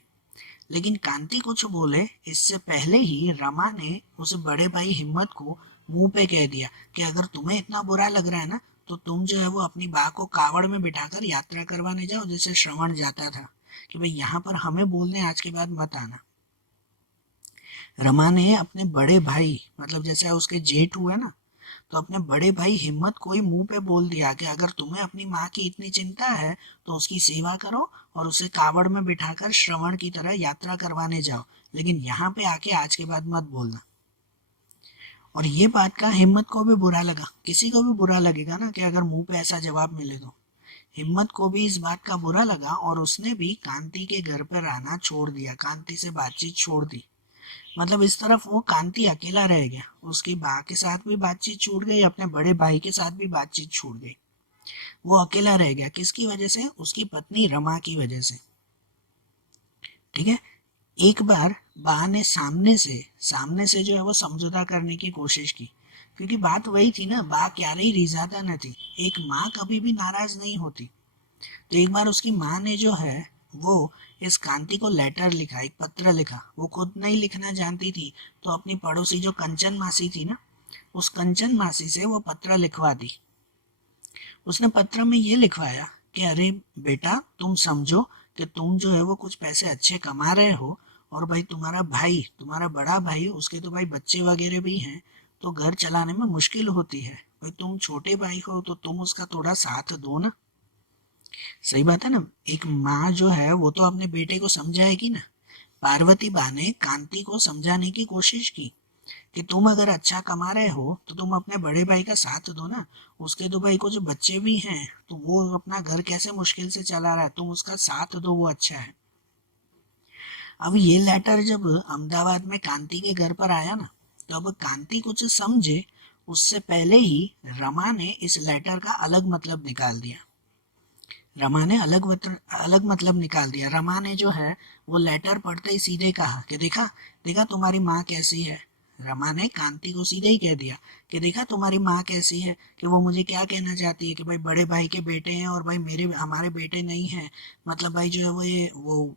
लेकिन कांति कुछ बोले इससे पहले ही रमा ने उस बड़े भाई हिम्मत को मुंह पे कह दिया कि अगर तुम्हें इतना बुरा लग रहा है ना, तो तुम जो है वो अपनी बा को कावड़ में बिठाकर यात्रा करवाने जाओ जैसे श्रवण जाता था, कि भाई यहाँ पर हमें बोलने आज के बाद मत आना। रमा ने अपने बड़े भाई, मतलब जैसे उसके जेठ हुए ना, तो अपने बड़े भाई हिम्मत को ही मुंह पे बोल दिया कि अगर तुम्हें अपनी माँ की इतनी चिंता है तो उसकी सेवा करो और उसे कावड़ में बिठाकर श्रवण की तरह यात्रा करवाने जाओ, लेकिन यहाँ पे आके आज के बाद मत बोलना। और ये बात का हिम्मत को भी बुरा लगा, किसी को भी बुरा लगेगा ना कि अगर मुंह पे ऐसा जवाब मिले तो। हिम्मत को भी इस बात का बुरा लगा और उसने भी कांति के घर पर आना छोड़ दिया, कांति से बातचीत छोड़ दी। मतलब इस तरफ वो कांति अकेला रह गया, उसकी माँ के साथ भी बातचीत छूट गई, अपने बड़े भाई के साथ भी बातचीत छूट गई। वो अकेला रह गया, किसकी वजह से? उसकी पत्नी रमा की वजह से। ठीक है। एक बार बा ने सामने से जो है वो समझौता करने की कोशिश की, क्योंकि बात वही थी ना, बा क्यारेय रिझाता नहीं, एक माँ कभी भी नाराज नहीं होती। तो एक बार उसकी माँ ने जो है वो इस कांति को लेटर लिखा, एक पत्र लिखा। वो खुद नहीं लिखना जानती थी, तो अपनी पड़ोसी जो कंचन मासी थी ना, उस कंचन मासी से वो पत्र लिखवा दी। उसने पत्र में ये लिखवाया कि अरे बेटा, तुम समझो कि तुम जो है वो कुछ पैसे अच्छे कमा रहे हो, और भाई तुम्हारा भाई, तुम्हारा बड़ा भाई, उसके तो भाई बच्चे वगैरह भी हैं, तो घर चलाने में मुश्किल होती है। भाई तुम छोटे भाई हो तो तुम उसका थोड़ा साथ दो ना। सही बात है ना। एक माँ जो है वो तो अपने बेटे को समझाएगी ना। पार्वती बा ने कांति को समझाने की कोशिश की कि तुम अगर अच्छा कमा रहे हो तो तुम अपने बड़े भाई का साथ दो ना। उसके तो भाई को जो बच्चे भी हैं, तो वो अपना घर कैसे मुश्किल से चला रहा है, तुम उसका साथ दो, वो अच्छा है। अब ये लेटर जब अहमदाबाद में कांति के घर पर आया ना, तो अब कांति कुछ समझे उससे पहले ही रमा ने इस लेटर का अलग मतलब निकाल दिया। रमा ने अलग मतलब निकाल दिया। रमा ने जो है वो लेटर पढ़ते ही सीधे कहा कि देखा, देखा तुम्हारी माँ कैसी है। रमा ने कांति को सीधे ही कह दिया कि देखा तुम्हारी माँ कैसी है, कि वो मुझे क्या कहना चाहती है कि भाई बड़े भाई के बेटे हैं और भाई मेरे हमारे बेटे नहीं हैं। मतलब भाई जो है वो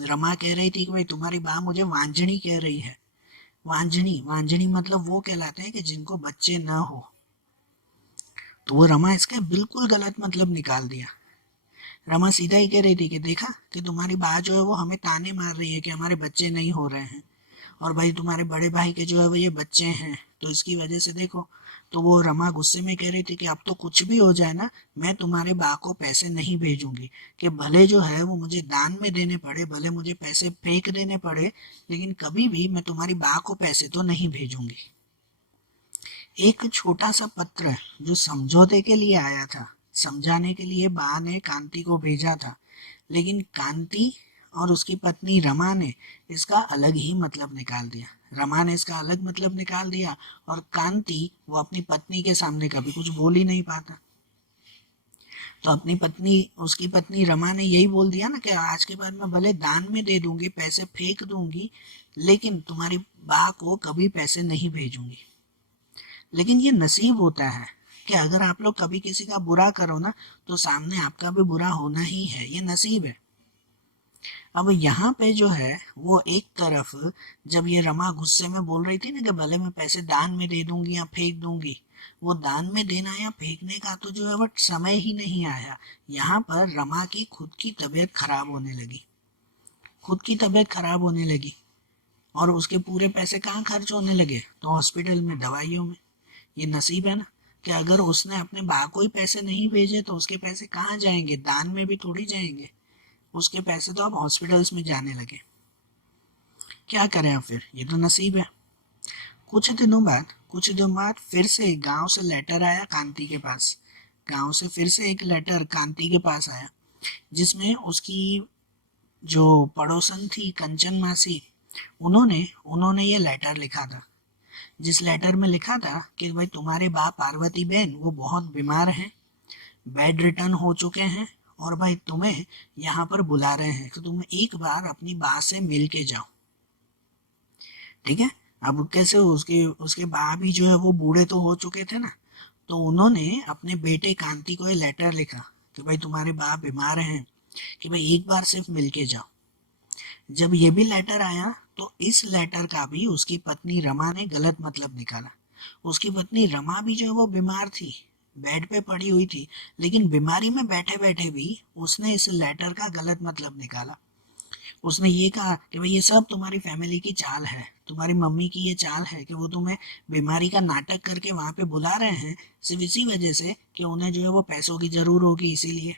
रमा कह रही थी कि भाई तुम्हारी माँ मुझे वांझनी कह रही है। वांझनी, वांझनी मतलब वो कहलाते हैं कि जिनको बच्चे न हो। तो वो रमा इसका बिल्कुल गलत मतलब निकाल दिया। रमा सीधा ही कह रही थी कि देखा कि तुम्हारी बात जो है वो हमें ताने मार रही है कि हमारे बच्चे नहीं हो रहे हैं, और भाई तुम्हारे बड़े भाई के जो है वो ये बच्चे हैं, तो इसकी वजह से देखो। तो वो रमा गुस्से में कह रही थी कि अब तो कुछ भी हो जाए ना, मैं तुम्हारे बा को पैसे नहीं भेजूंगी, कि भले जो है वो मुझे दान में देने पड़े, भले मुझे पैसे फेंक देने पड़े, लेकिन कभी भी मैं तुम्हारी बा को पैसे तो नहीं भेजूंगी। एक छोटा सा पत्र जो समझौते के लिए आया था, समझाने के लिए बा ने कांति को भेजा था, लेकिन कांति और उसकी पत्नी रमा ने इसका अलग ही मतलब निकाल दिया। रमा ने इसका अलग मतलब निकाल दिया, और कांति वो अपनी पत्नी के सामने कभी कुछ बोल ही नहीं पाता। तो अपनी पत्नी, उसकी पत्नी रमा ने यही बोल दिया ना कि आज के बाद मैं भले दान में दे दूंगी, पैसे फेंक दूंगी, लेकिन तुम्हारी बा को कभी पैसे नहीं भेजूंगी। लेकिन ये नसीब होता है कि अगर आप लोग कभी किसी का बुरा करो ना, तो सामने आपका भी बुरा होना ही है, ये नसीब है। अब यहाँ पे जो है वो एक तरफ, जब ये रमा गुस्से में बोल रही थी ना कि भले मैं पैसे दान में दे दूंगी या फेंक दूंगी, वो दान में देना या फेंकने का तो जो है वो समय ही नहीं आया। यहाँ पर रमा की खुद की तबीयत खराब होने लगी, खुद की तबीयत खराब होने लगी, और उसके पूरे पैसे कहाँ खर्च होने लगे? तो हॉस्पिटल में, दवाइयों में। ये नसीब है ना, कि अगर उसने अपने बा को ही पैसे नहीं भेजे तो उसके पैसे कहाँ जाएंगे? दान में भी थोड़ी जाएंगे, उसके पैसे तो अब हॉस्पिटल्स में जाने लगे। क्या करें अब फिर, ये तो नसीब है। कुछ दिन बाद फिर से गांव से लेटर आया कांति के पास। गांव से फिर से एक लेटर कांति के पास आया, जिसमें उसकी जो पड़ोसन थी कंचन मासी, उन्होंने उन्होंने ये लेटर लिखा था। जिस लेटर में लिखा था कि भाई तुम्हारे बाप पार्वती बहन वो बहुत बीमार हैं, बेड रिटर्न हो चुके हैं, और भाई तुम्हें यहाँ पर बुला रहे हैं, तो तुम एक बार अपनी बा से मिल के जाओ। ठीक है। अब कैसे, उसके उसके बा भी जो है वो बूढ़े तो हो चुके थे ना, तो उन्होंने अपने बेटे कांति को ये लेटर लिखा कि भाई तुम्हारे बाप बीमार हैं, कि भाई एक बार सिर्फ मिल के जाओ। जब ये भी लेटर आया, तो इस लेटर का भी उसकी पत्नी रमा ने गलत मतलब निकाला। उसकी पत्नी रमा भी जो है वो बीमार थी, बेड पे पड़ी हुई थी, लेकिन बीमारी में बैठे बैठे भी उसने इस लेटर का गलत मतलब निकाला। उसने ये कहा कि भाई ये सब तुम्हारी फैमिली की चाल है, तुम्हारी मम्मी की ये चाल है कि वो तुम्हें बीमारी का नाटक करके वहां पे बुला रहे हैं, सिर्फ इसी वजह से कि उन्हें जो है वो पैसों की जरूर होगी इसीलिए,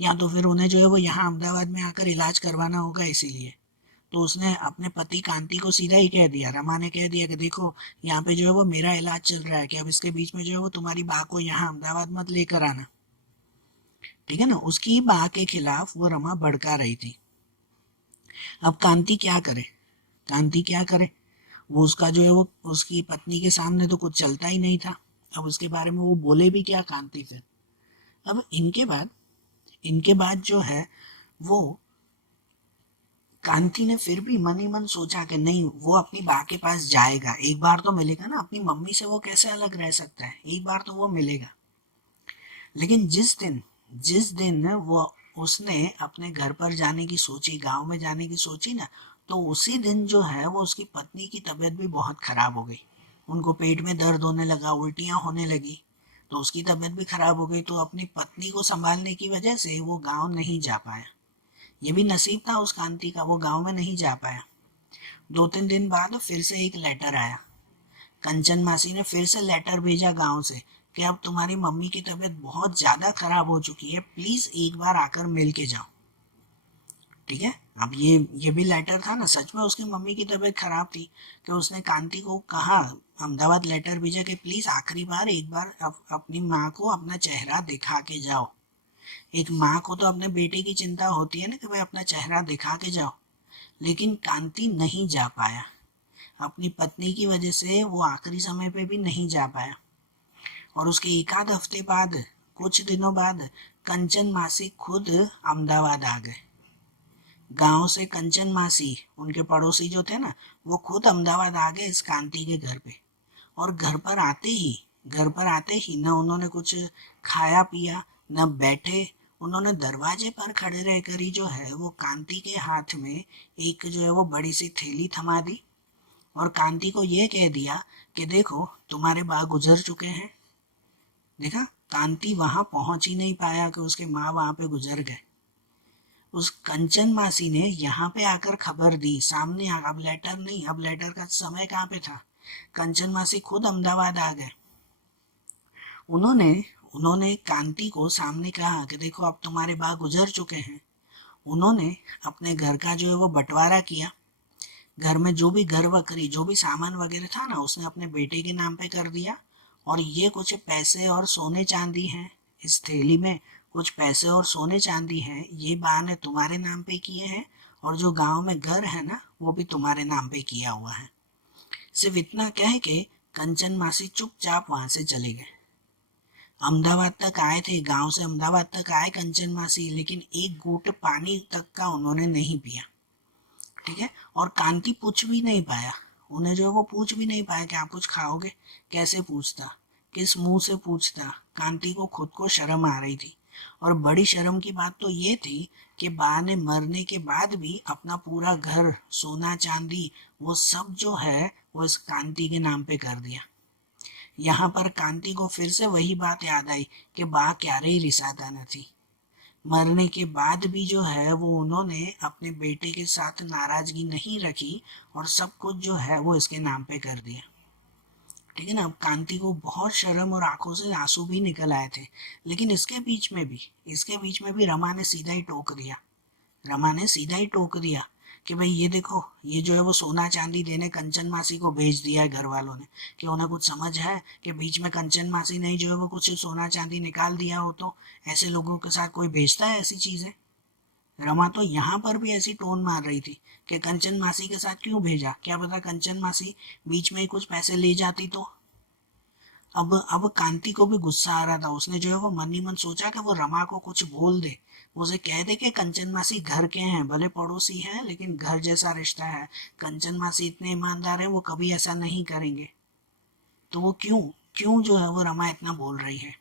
या तो फिर उन्हें जो है वो यहाँ अहमदाबाद में आकर इलाज करवाना होगा इसीलिए। तो उसने अपने पति कांति को सीधा ही कह दिया, रमा ने कह दिया कि देखो यहाँ पे जो है वो मेरा इलाज चल रहा है, कि अब इसके बीच में जो है वो तुम्हारी बा को यहाँ अहमदाबाद मत लेकर आना। ठीक है ना, उसकी बा के खिलाफ वो रमा भड़का रही थी। अब कांति क्या करे, कांति क्या करे, वो उसका जो है वो उसकी पत्नी के सामने तो कुछ चलता ही नहीं था। अब उसके बारे में वो बोले भी क्या कांति से। अब इनके बाद जो है वो कांति ने फिर भी मन ही मन सोचा कि नहीं, वो अपनी बा के पास जाएगा, एक बार तो मिलेगा ना, अपनी मम्मी से वो कैसे अलग रह सकता है, एक बार तो वो मिलेगा। लेकिन जिस दिन वो उसने अपने घर पर जाने की सोची, गांव में जाने की सोची ना, तो उसी दिन जो है वो उसकी पत्नी की तबीयत भी बहुत खराब हो गई। उनको पेट में दर्द होने लगा, उल्टियां होने लगी, तो उसकी तबीयत भी खराब हो गई। तो अपनी पत्नी को संभालने की वजह से वो गांव नहीं जा पाया। ये भी नसीब था उस कांति का, वो गांव में नहीं जा पाया। 2-3 दिन बाद फिर से एक लेटर आया। कंचन मासी ने फिर से लेटर भेजा गांव से कि अब तुम्हारी मम्मी की तबीयत बहुत ज़्यादा खराब हो चुकी है, प्लीज़ एक बार आकर मिल के जाओ। ठीक है, अब ये भी लेटर था ना, सच में उसकी मम्मी की तबीयत खराब थी कि उसने कांति को कहा, अहमदाबाद लेटर भेजा कि प्लीज़ आखिरी बार एक बार अपनी माँ को अपना चेहरा दिखा के जाओ। एक माँ को तो अपने बेटे की चिंता होती है ना कि भाई अपना चेहरा दिखा के जाओ। लेकिन कांति नहीं जा पाया, अपनी पत्नी की वजह से वो आखिरी समय पे भी नहीं जा पाया। और उसके एक आध हफ्ते बाद, कुछ दिनों बाद, कंचन मासी खुद अहमदाबाद आ गए। गांव से कंचन मासी, उनके पड़ोसी जो थे ना, वो खुद अहमदाबाद आ गए इस कांति के घर पे। और घर पर आते ही न उन्होंने कुछ खाया पिया, न बैठे, उन्होंने दरवाजे पर खड़े रहकर ही जो है वो कांति के हाथ में एक जो है वो बड़ी सी थैली थमा दी। और कांति को ये कह दिया कि देखो तुम्हारे बा गुजर चुके हैं। देखा, कांति वहां पहुंच ही नहीं पाया कि उसके माँ वहां पे गुजर गए। उस कंचन मासी ने यहाँ पे आकर खबर दी सामने अब लेटर नहीं, अब लेटर का समय कहाँ पे था। कंचन मासी खुद अहमदाबाद आ गए। उन्होंने उन्होंने कांति को सामने कहा कि देखो अब तुम्हारे बा गुजर चुके हैं। उन्होंने अपने घर का जो है वो बंटवारा किया। घर में जो भी घर बकरी, जो भी सामान वगैरह था ना, उसने अपने बेटे के नाम पे कर दिया। और ये कुछ पैसे और सोने चांदी हैं इस थैली में, कुछ पैसे और सोने चांदी हैं, ये बा ने तुम्हारे नाम पे किए हैं। और जो गांव में घर है ना, वो भी तुम्हारे नाम पे किया हुआ है। सिर्फ इतना कह के कंचन मासी चुपचाप वहां से चले गए। अहमदाबाद तक आए थे, गांव से अहमदाबाद तक आए कंचन मासी, लेकिन एक घूंट पानी तक का उन्होंने नहीं पिया। ठीक है, और कांति पूछ भी नहीं पाया, उन्हें जो है वो पूछ भी नहीं पाया कि आप कुछ खाओगे। कैसे पूछता, किस मुंह से पूछता। कांति को खुद को शर्म आ रही थी। और बड़ी शर्म की बात तो ये थी कि बा ने मरने के बाद भी अपना पूरा घर, सोना चांदी, वो सब जो है वो इस कांति के नाम पे कर दिया। यहाँ पर कांति को फिर से वही बात याद आई कि बा क्यारे ही रिसाता न थी। मरने के बाद भी जो है वो उन्होंने अपने बेटे के साथ नाराजगी नहीं रखी और सब कुछ जो है वो इसके नाम पे कर दिया। ठीक है ना, अब कांति को बहुत शर्म और आंखों से आंसू भी निकल आए थे। लेकिन इसके बीच में भी रमा ने सीधा ही टोक दिया। रमा ने सीधा ही टोक दिया कि भाई ये देखो, ये जो है वो सोना चांदी देने कंचन मासी को भेज दिया है घर वालों ने। कि उन्हें कुछ समझ है कि बीच में कंचन मासी ने जो है वो कुछ सोना चांदी निकाल दिया हो, तो ऐसे लोगों के साथ कोई भेजता है ऐसी चीजें। रमा तो यहाँ पर भी ऐसी टोन मार रही थी कि कंचन मासी के साथ क्यों भेजा, क्या पता कंचन मासी बीच में ही कुछ पैसे ले जाती तो। अब कांति को भी गुस्सा आ रहा था। उसने जो है वो मन ही मन सोचा कि वो रमा को कुछ बोल दे, उसे कह दे कि कंचन मासी घर के हैं, भले पड़ोसी हैं लेकिन घर जैसा रिश्ता है। कंचन मासी इतने ईमानदार है, वो कभी ऐसा नहीं करेंगे। तो वो क्यों क्यों जो है वो रमा इतना बोल रही है।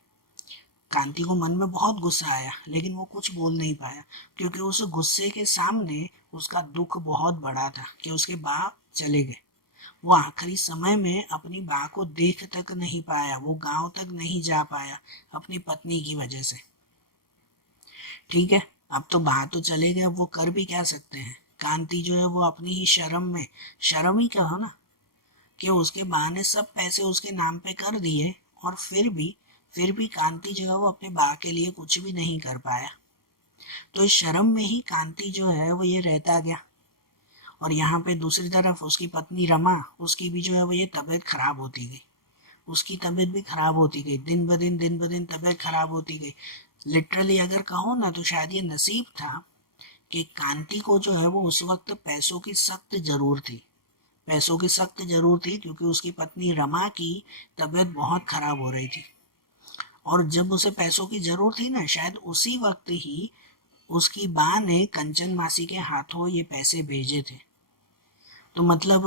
कांति को मन में बहुत गुस्सा आया, लेकिन वो कुछ बोल नहीं पाया, क्योंकि उस गुस्से के सामने उसका दुख बहुत बड़ा था कि उसके बाप चले गए। वो आखिरी समय में अपनी माँ को देख तक नहीं पाया, वो गांव तक नहीं जा पाया अपनी पत्नी की वजह से। ठीक है, अब तो बा तो चले गए, अब वो कर भी क्या सकते हैं। कांति जो है वो अपनी ही शर्म में, शर्म ही कहो ना, कि उसके बा ने सब पैसे उसके नाम पे कर दिए। और फिर भी कांति जो है वो अपने बा के लिए कुछ भी नहीं कर पाया। तो इस शर्म में ही कांति जो है वो ये रहता गया। और यहाँ पे दूसरी तरफ उसकी पत्नी रमा, उसकी भी जो है वो ये तबीयत खराब होती गई। उसकी तबीयत भी खराब होती गई, दिन ब दिन तबीयत खराब होती गई। लिटरली अगर कहो ना तो शायद ये नसीब था कि कांति को जो है वो उस वक्त पैसों की सख्त जरूर थी, पैसों की सख्त जरूर थी, क्योंकि उसकी पत्नी रमा की तबीयत बहुत खराब हो रही थी। और जब उसे पैसों की जरूरत थी ना, शायद उसी वक्त ही उसकी माँ ने कंचन मासी के हाथों ये पैसे भेजे थे। तो मतलब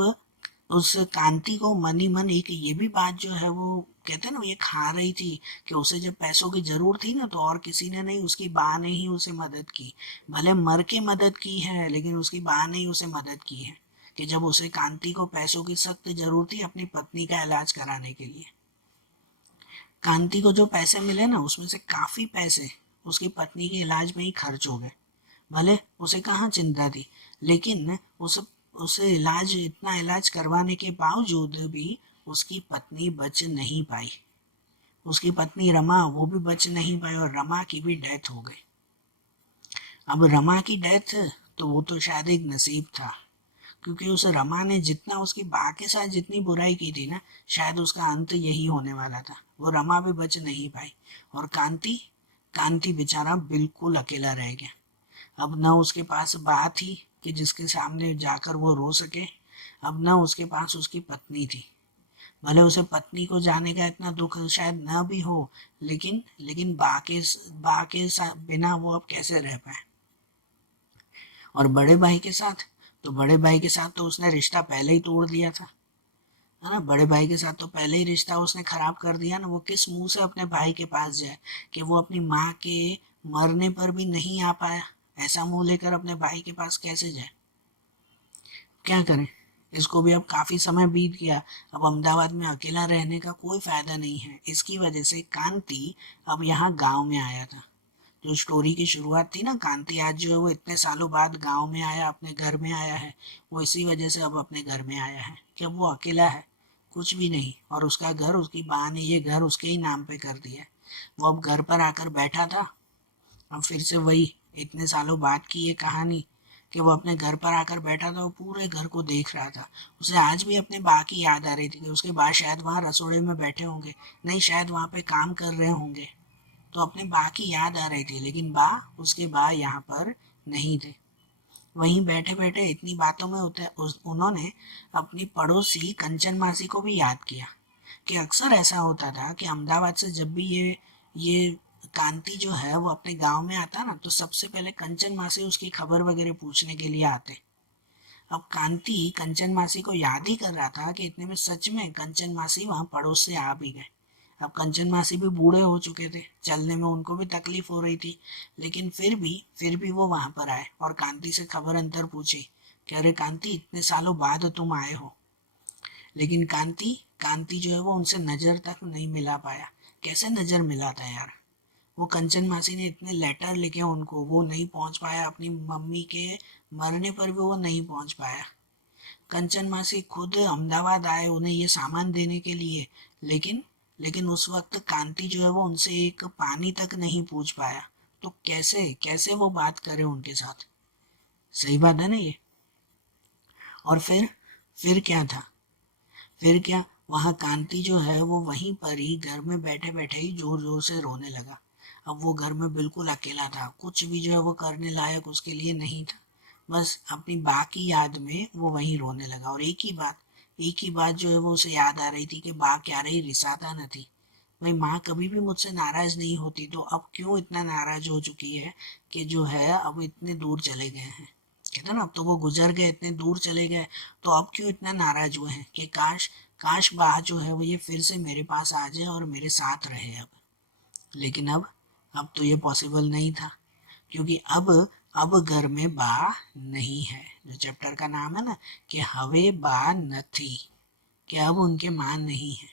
उस कांति को मन ही मन एक ये भी बात जो है वो कहते हैं ना, ये खा रही थी कि उसे जब पैसों की जरूरत थी ना तो और किसी ने नहीं, उसकी बा ने ही उसे मदद की। भले मर के मदद की है लेकिन उसकी बा ने ही उसे मदद की है कि जब उसे कांति को पैसों की सख्त जरूरत थी अपनी पत्नी का इलाज कराने के लिए। कांति को जो पैसे मिले ना उसमें से काफी पैसे उसकी पत्नी के इलाज में ही खर्च हो गए। भले उसे कहाँ चिंता थी, लेकिन उसे इतना इलाज करवाने के बावजूद भी उसकी पत्नी बच नहीं पाई। उसकी पत्नी रमा वो भी बच नहीं पाई और रमा की भी डेथ हो गई। अब रमा की डेथ तो वो तो शायद एक नसीब था, क्योंकि उस रमा ने जितना उसकी बा के साथ जितनी बुराई की थी ना, शायद उसका अंत यही होने वाला था। वो रमा भी बच नहीं पाई और कांति कांति बेचारा बिल्कुल अकेला रह गया। अब ना उसके पास बा थी कि जिसके सामने जाकर वो रो सके, अब ना उसके पास उसकी पत्नी थी। भले उसे पत्नी को जाने का इतना दुख शायद न भी हो, लेकिन बा के साथ बिना वो अब कैसे रह पाए। और बड़े भाई के साथ, तो बड़े भाई के साथ तो उसने रिश्ता पहले ही तोड़ दिया था, है ना। बड़े भाई के साथ तो पहले ही रिश्ता उसने खराब कर दिया ना। वो किस मुंह से अपने भाई के पास जाए कि वो अपनी माँ के मरने पर भी नहीं आ पाया, ऐसा मुंह लेकर अपने भाई के पास कैसे जाए। क्या करें, इसको भी अब काफी समय बीत गया। अब अहमदाबाद में अकेला रहने का कोई फायदा नहीं है। इसकी वजह से कांति अब यहाँ गांव में आया था। जो स्टोरी की शुरुआत थी ना, कांति आज जो है वो इतने सालों बाद गांव में आया, अपने घर में आया है। वो इसी वजह से अब अपने घर में आया है कि अब वो अकेला है, कुछ भी नहीं, और उसका घर, उसकी माँ ने ये घर उसके ही नाम पे कर दिया है। वो अब घर पर आकर बैठा था। अब फिर से वही इतने सालों बाद की ये कहानी कि वो अपने घर पर आकर बैठा था, वो पूरे घर को देख रहा था। उसे आज भी अपने बा की याद आ रही थी कि उसके बा शायद वहाँ रसोड़े में बैठे होंगे, नहीं शायद वहाँ पे काम कर रहे होंगे। तो अपने बा की याद आ रही थी, लेकिन बा, उसके बा यहाँ पर नहीं थे। वहीं बैठे बैठे इतनी बातों में उन्होंने अपनी पड़ोसी कंचन मासी को भी याद किया कि अक्सर ऐसा होता था कि अहमदाबाद से जब भी ये कांति जो है वो अपने गांव में आता ना, तो सबसे पहले कंचन मासी उसकी खबर वगैरह पूछने के लिए आते। अब कांति कंचन मासी को याद ही कर रहा था कि इतने में सच में कंचन मासी वहां पड़ोस से आ भी गए। अब कंचन मासी भी बूढ़े हो चुके थे, चलने में उनको भी तकलीफ हो रही थी, लेकिन फिर भी वो वहां पर आए और कांति से खबर अंतर पूछी कि अरे कांति, इतने सालों बाद तुम आए हो। लेकिन कांति कांति जो है वो उनसे नजर तक नहीं मिला पाया। कैसे नजर मिला था यार। वो कंचन मासी ने इतने लेटर लिखे उनको, वो नहीं पहुंच पाया। अपनी मम्मी के मरने पर भी वो नहीं पहुंच पाया। कंचन मासी खुद अहमदाबाद आए उन्हें ये सामान देने के लिए, लेकिन लेकिन उस वक्त कांति जो है वो उनसे एक पानी तक नहीं पूछ पाया। तो कैसे कैसे वो बात करे उनके साथ। सही बात है ना ये। और फिर क्या था, फिर क्या, वहां कांति जो है वो वहीं पर ही घर में बैठे बैठे ही जोर जोर से रोने लगा। अब वो घर में बिल्कुल अकेला था, कुछ भी जो है वो करने लायक उसके लिए नहीं था। बस अपनी बा की याद में वो वहीं रोने लगा। और एक ही बात जो है वो उसे याद आ रही थी कि बा क्या रही रिसाता न थी। भाई माँ कभी भी मुझसे नाराज नहीं होती, तो अब क्यों इतना नाराज हो चुकी है कि जो है अब इतने दूर चले गए हैं। कहते ना, अब तो वो गुजर गए, इतने दूर चले गए, तो अब क्यों इतना नाराज हुए हैं कि काश काश बा जो है वो ये फिर से मेरे पास आ जाए और मेरे साथ रहे अब। लेकिन अब तो ये पॉसिबल नहीं था, क्योंकि अब घर में बा नहीं है। जो चैप्टर का नाम है ना कि हवे बा न थी, कि अब उनके मां नहीं है।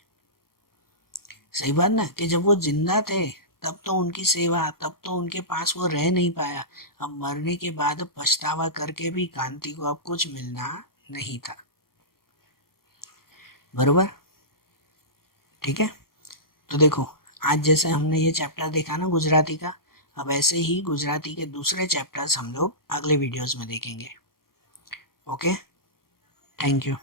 सही बात ना, कि जब वो जिंदा थे तब तो उनकी सेवा, तब तो उनके पास वो रह नहीं पाया। अब मरने के बाद पछतावा करके भी कांति को अब कुछ मिलना नहीं था। बरोबर, ठीक है। तो देखो, आज जैसे हमने ये चैप्टर देखा ना गुजराती का, अब ऐसे ही गुजराती के दूसरे चैप्टर्स हम लोग अगले वीडियोस में देखेंगे। Okay, thank you.